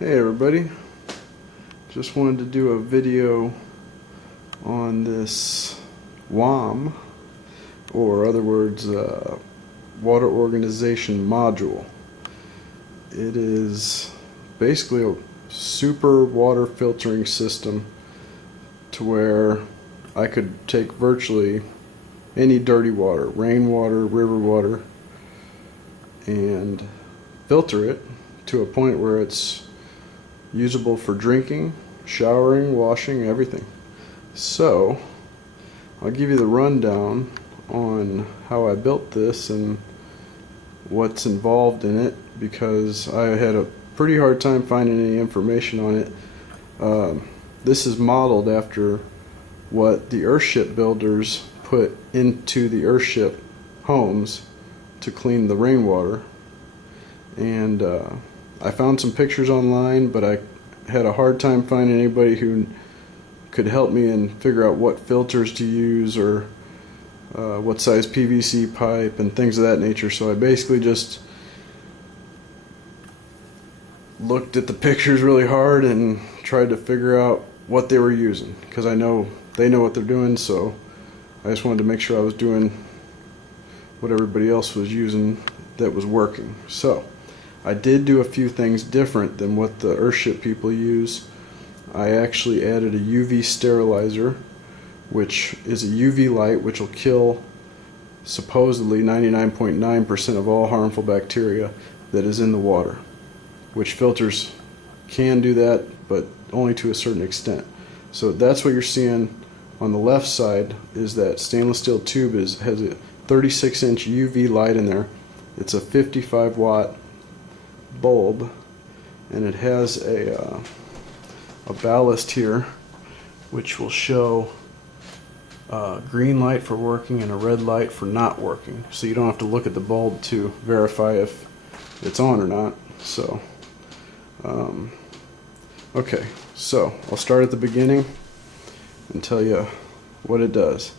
Hey everybody, just wanted to do a video on this W.O.M, or other words, Water Organization Module. It is basically a super water filtering system to where I could take virtually any dirty water, rainwater, river water, and filter it to a point where it's usable for drinking, showering, washing, everything. So I'll give you the rundown on how I built this and what's involved in it, because I had a pretty hard time finding any information on it. This is modeled after what the Earthship builders put into the Earthship homes to clean the rainwater, and I found some pictures online, but I had a hard time finding anybody who could help me and figure out what filters to use or what size PVC pipe and things of that nature. So I basically just looked at the pictures really hard and tried to figure out what they were using, because I know they know what they're doing, so I just wanted to make sure I was doing what everybody else was using that was working. So I did do a few things different than what the Earthship people use. I actually added a UV sterilizer, which is a UV light which will kill supposedly 99.9% of all harmful bacteria that is in the water, which filters can do that, but only to a certain extent. So that's what you're seeing on the left side, is that stainless steel tube has a 36-inch UV light in there. It's a 55-watt bulb, and it has a ballast here which will show a green light for working and a red light for not working, so you don't have to look at the bulb to verify if it's on or not. So okay, so I'll start at the beginning and tell you what it does.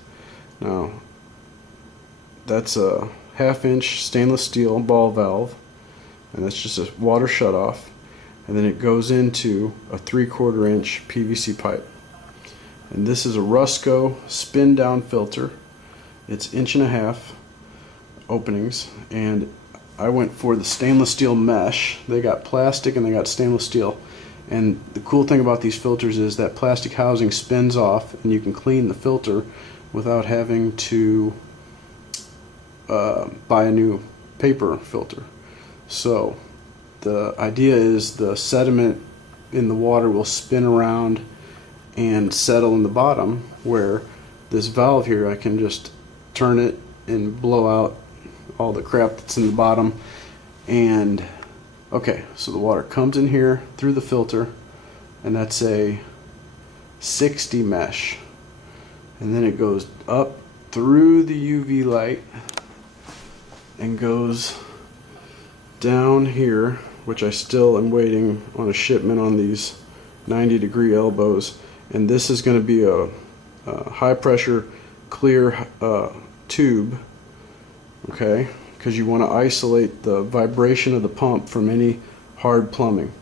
Now, that's a 1/2-inch stainless steel ball valve, and that's just a water shutoff, and then it goes into a 3/4 inch PVC pipe. And this is a Rusco spin down filter. It's 1.5 inch openings, and I went for the stainless steel mesh. They got plastic and they got stainless steel, and the cool thing about these filters is that plastic housing spins off and you can clean the filter without having to buy a new paper filter. So the idea is the sediment in the water will spin around and settle in the bottom, where this valve here, I can just turn it and blow out all the crap that's in the bottom. And okay, so the water comes in here through the filter, and that's a 60 mesh, and then it goes up through the UV light and goes down here, which I still am waiting on a shipment on these 90-degree elbows, and this is going to be a high pressure clear tube, okay, because you want to isolate the vibration of the pump from any hard plumbing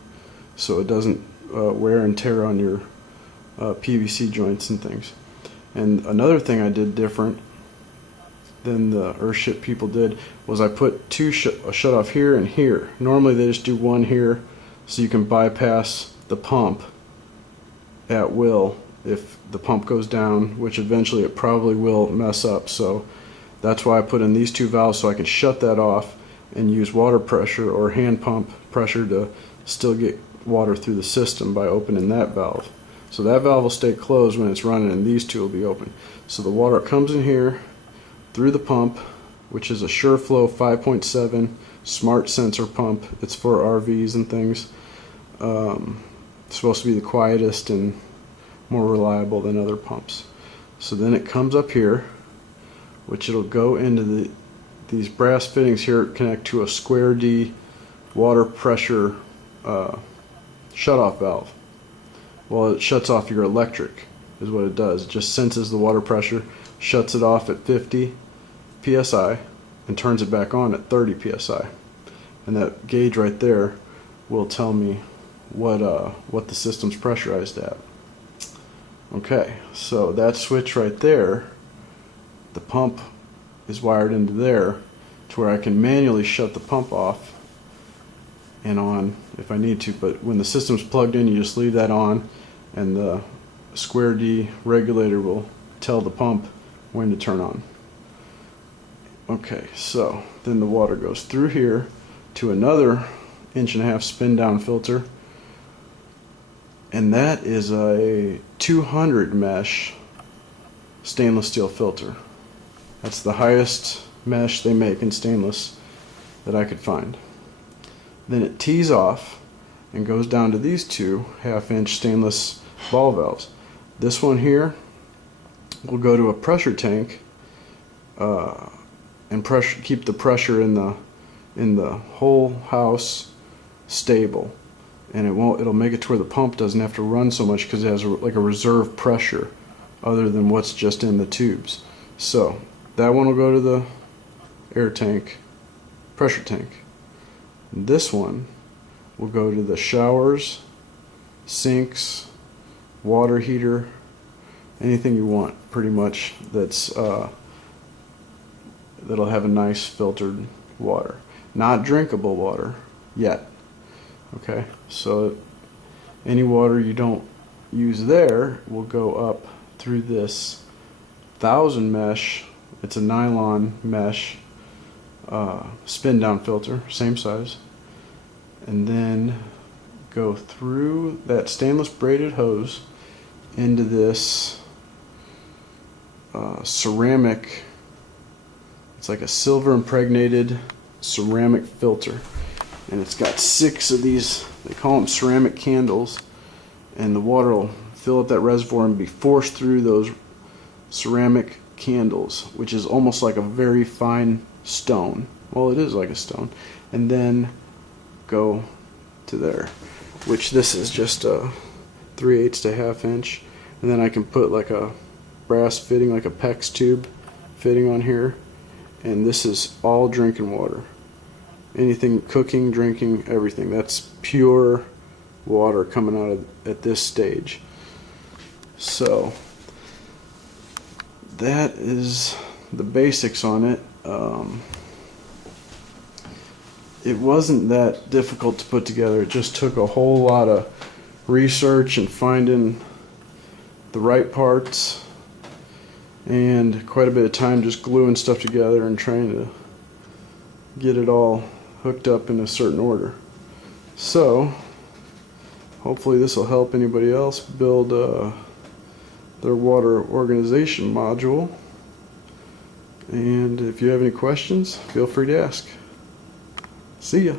so it doesn't wear and tear on your PVC joints and things. And another thing I did different than the Earthship people did was I put a shut off here and here. Normally they just do one here, so you can bypass the pump at will if the pump goes down, which eventually it probably will mess up. So that's why I put in these two valves, so I can shut that off and use water pressure or hand pump pressure to still get water through the system by opening that valve. So that valve will stay closed when it's running, and these two will be open. So the water comes in here through the pump, which is a SureFlow 5.7 smart sensor pump. It's for RVs and things. It's supposed to be the quietest and more reliable than other pumps. So then it comes up here, which it'll go into these brass fittings here, connect to a square D water pressure shutoff valve. Well, it shuts off your electric, is what it does. It just senses the water pressure, shuts it off at 50 psi, and turns it back on at 30 psi. And that gauge right there will tell me what the system's pressurized at. Okay, so that switch right there, the pump is wired into there to where I can manually shut the pump off and on if I need to, but when the system's plugged in, you just leave that on and the square D regulator will tell the pump when to turn on. Okay, so then the water goes through here to another 1.5-inch spin down filter, and that is a 200 mesh stainless steel filter. That's the highest mesh they make in stainless that I could find. Then it tees off and goes down to these two 1/2-inch stainless ball valves. This one here will go to a pressure tank and keep the pressure in the whole house stable, and it'll make it to where the pump doesn't have to run so much because it has like a reserve pressure other than what's just in the tubes. So that one will go to the air tank, pressure tank. This one will go to the showers, sinks, water heater, anything you want pretty much that's that'll have a nice filtered water. Not drinkable water yet. Okay, so any water you don't use there will go up through this 1,000 mesh. It's a nylon mesh spin down filter, same size, and then go through that stainless braided hose into this ceramic. It's like a silver impregnated ceramic filter, and it's got 6 of these, they call them ceramic candles, and the water will fill up that reservoir and be forced through those ceramic candles, which is almost like a very fine stone. Well, it is like a stone, and then go to there, which this is just a 3/8 to 1/2 inch, and then I can put like a brass fitting, like a PEX tube fitting on here, and this is all drinking water. Anything cooking, drinking, everything. That's pure water coming out of at this stage. So that is the basics on it. It wasn't that difficult to put together. It just took a whole lot of research and finding the right parts, and quite a bit of time just gluing stuff together and trying to get it all hooked up in a certain order. So hopefully this will help anybody else build their water organization module, and if you have any questions, feel free to ask. See ya.